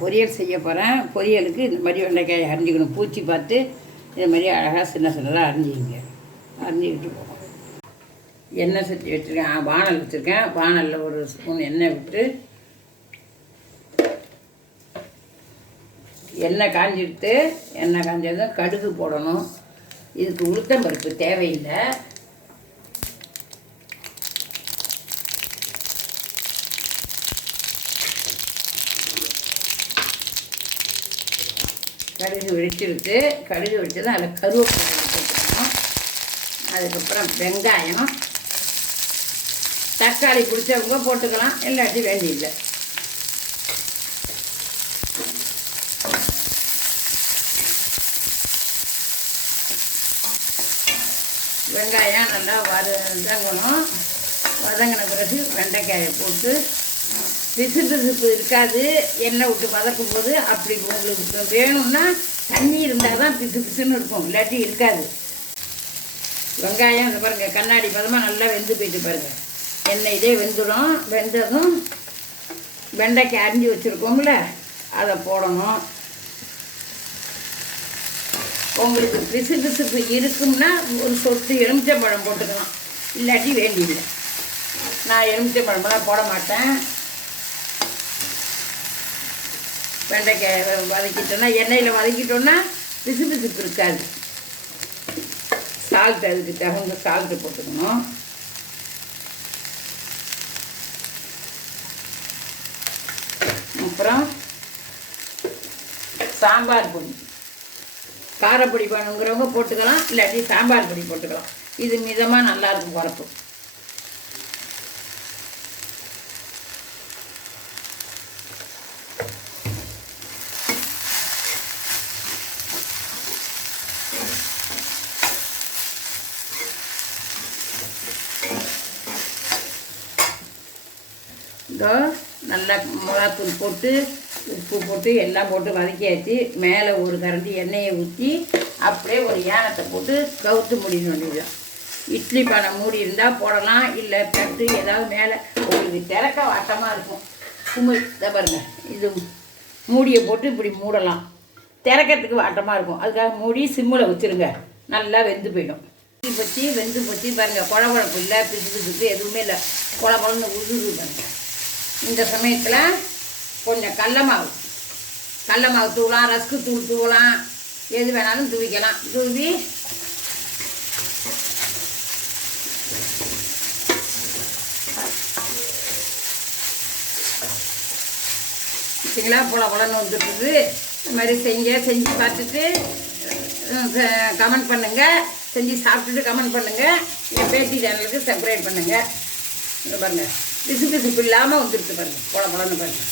பொரியல் செய்ய போகிறேன் பொரியலுக்கு இந்த மாதிரி வெண்டைக்காய் அரிஞ்சிக்கணும். பூச்சி பார்த்து இந்த மாதிரி அழகாக சின்ன சின்னதாக அரிஞ்சிக்கிங்க. அரிஞ்சிக்கிட்டு போகும் எண்ணெய் சட்டி வச்சுருக்கேன். ஆ, வாணல் வச்சுருக்கேன். வாணலில் ஒரு ஸ்பூன் எண்ணெய் விட்டு எண்ணெய் காஞ்சிட்டு எண்ணெய் காஞ்சதும் கடுகு போடணும். இதுக்கு உளுத்தம் பருப்பு தேவையில்லை. கடுகு வெடிச்சிருக்கு கடுகு வெடிச்சதும் அதில் கருவேப்பிலை போட்டுக்கணும். அதுக்கப்புறம் வெங்காயம். தக்காளி பிடிச்சவங்க போட்டுக்கலாம். இல்லாட்டி வேண்டியில்லை வெங்காயம் நல்லா வதங்கணும். வதங்கின பிறகு வெண்டைக்காயை போட்டு பிசு பிசுப்பு இருக்காது எண்ணெய் விட்டு வதக்கும் போது அப்படி உங்களுக்கு வேணும்னா தண்ணி இருந்தால் தான் பிசு பிசுன்னு இருக்கும் இல்லாட்டி இருக்காது. வெங்காயம் இந்த பாருங்கள் கண்ணாடி பதமாக நல்லா வெந்து போயிட்டு பாருங்க. எண்ணெயிலே வெந்துடும். வெந்ததும் வெண்டைக்கு அரிஞ்சு வச்சுருக்கோம்ல அதை போடணும். உங்களுக்கு பிசு பிசுப்பு இருக்கும்னா ஒரு சொத்து எலுமிச்சம்பழம் போட்டுக்கலாம். இல்லாட்டி வேண்டியதில்லை. நான் எலுமிச்சம்பழமெல்லாம் போட மாட்டேன். வெண்டைக்காய் வதக்கிட்டோன்னா எண்ணெயில் வதக்கிட்டோன்னா பிசு பிசுப்பு இருக்காது. சால்ட் அதுக்கு தகுந்த சால்ட்டு போட்டுக்கணும். அப்புறம் சாம்பார் பொடி. காரப்பொடி வேணுங்கிறவங்க போட்டுக்கலாம் இல்லாட்டி சாம்பார் பொடி போட்டுக்கலாம். இது மிதமாக நல்லாயிருக்கும் குறப்பு இதோ நல்லா மிளகாத்தூள் போட்டு உப்பு போட்டு எல்லாம் போட்டு வதக்கியாச்சு. மேலே ஒரு கரண்டி எண்ணெயை ஊற்றி அப்படியே ஒரு ஏனத்தை போட்டு கவுத்து முடியணும் வேண்டியதுதான். இட்லி பானை மூடி இருந்தால் போடலாம் இல்லை தட்டு ஏதாவது மேலே. உங்களுக்கு திறக்க வாட்டமாக இருக்கும். குமிழ் இதை பாருங்கள் இது மூடியை போட்டு இப்படி மூடலாம். திறக்கிறதுக்கு வாட்டமாக இருக்கும். அதுக்காக மூடி சிம்மில் வச்சுருங்க. நல்லா வெந்து போயிடும். இட்லி வெந்து போச்சு பாருங்கள் குழ குழப்பு இல்லை பிசு பிசுக்கு எதுவுமே இல்லை. குழ குழந்தை உருது பாருங்கள் இந்த சமயத்தில் கொஞ்சம் கடல மாவு. கடல மாவு தூவலாம் ரஸ்க்கு தூள் தூவலாம். எது வேணாலும் தூவிக்கலாம். தூவி சரிங்களா போல போலன்னு வந்துட்டுது இந்த மாதிரி செய்யுங்க. செஞ்சு பார்த்துட்டு கமெண்ட் பண்ணுங்கள் செஞ்சு சாப்பிட்டுட்டு கமெண்ட் பண்ணுங்கள் என் பேட்டி சேனலுக்கு சப்ஸ்கிரைப் பண்ணுங்கள் இங்க பாருங்க. பிசு பிசுப்பு இல்லாமல் வந்துடுச்சு பாருங்க. போல போலன்னு பாருங்கள்